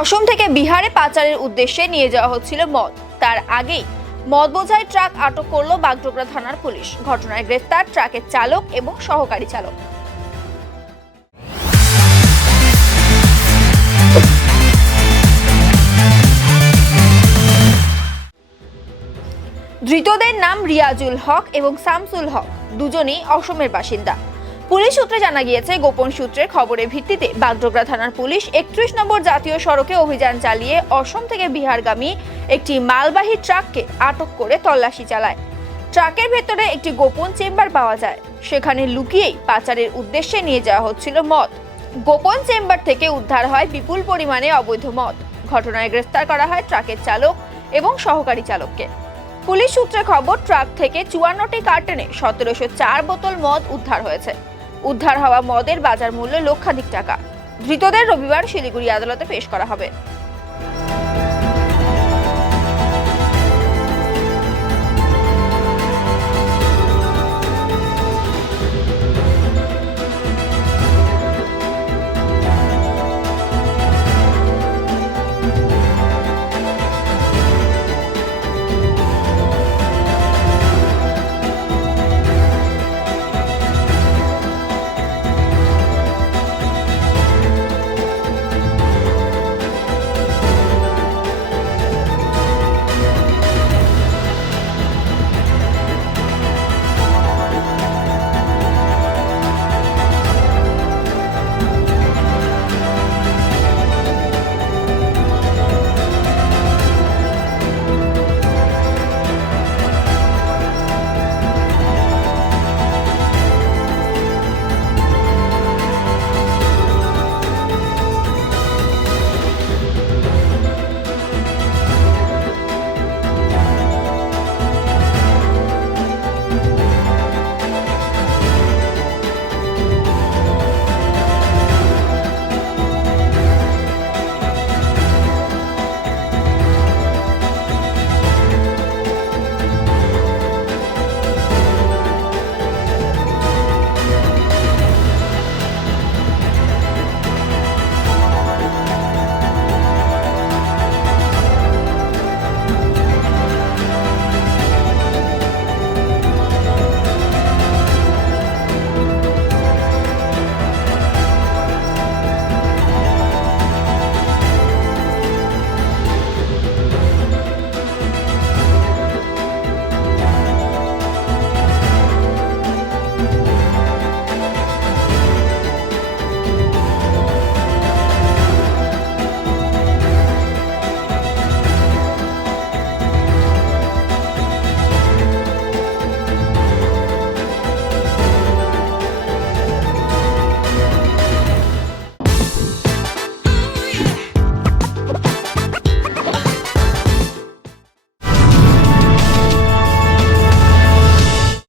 অসম থেকে বিহারে পাচারের উদ্দেশ্যে নিয়ে যাওয়া হচ্ছিল মদ। তার আগেই মদ বোঝাই ট্রাক আটক করলো বাগডোগরা থানার পুলিশ। ঘটনায় গ্রেফতার ট্রাকের চালক এবং সহকারী চালক। ধৃতদের নাম রিয়াজুল হক এবং শামসুল হক, দুজনেই অসমের বাসিন্দা। পুলিশ সূত্রে জানা গিয়েছে, গোপন সূত্রের খবরের ভিত্তিতে বাগডোগরা থানার পুলিশ 31 নম্বর জাতীয় সড়কে অভিযান চালিয়ে অসম থেকে বিহারগামী একটি মালবাহী ট্রাককে আটক করে তল্লাশি চালায়। ট্রাকের ভেতরে একটি গোপন চেম্বার পাওয়া যায়, সেখানে লুকিয়েই পাচারের উদ্দেশ্যে নিয়ে যাওয়া হচ্ছিল মদ। গোপন চেম্বার থেকে উদ্ধার হয় বিপুল পরিমাণে অবৈধ মদ। ঘটনায় গ্রেফতার করা হয় ট্রাকের চালক এবং সহকারী চালককে। পুলিশ সূত্রে খবর, ট্রাক থেকে 54টি কার্টনে 1704 বোতল মদ উদ্ধার হয়েছে। উদ্ধার হওয়া মদের বাজার মূল্য লক্ষাধিক টাকা। ধৃতদের রবিবার শিলিগুড়ি আদালতে পেশ করা হবে।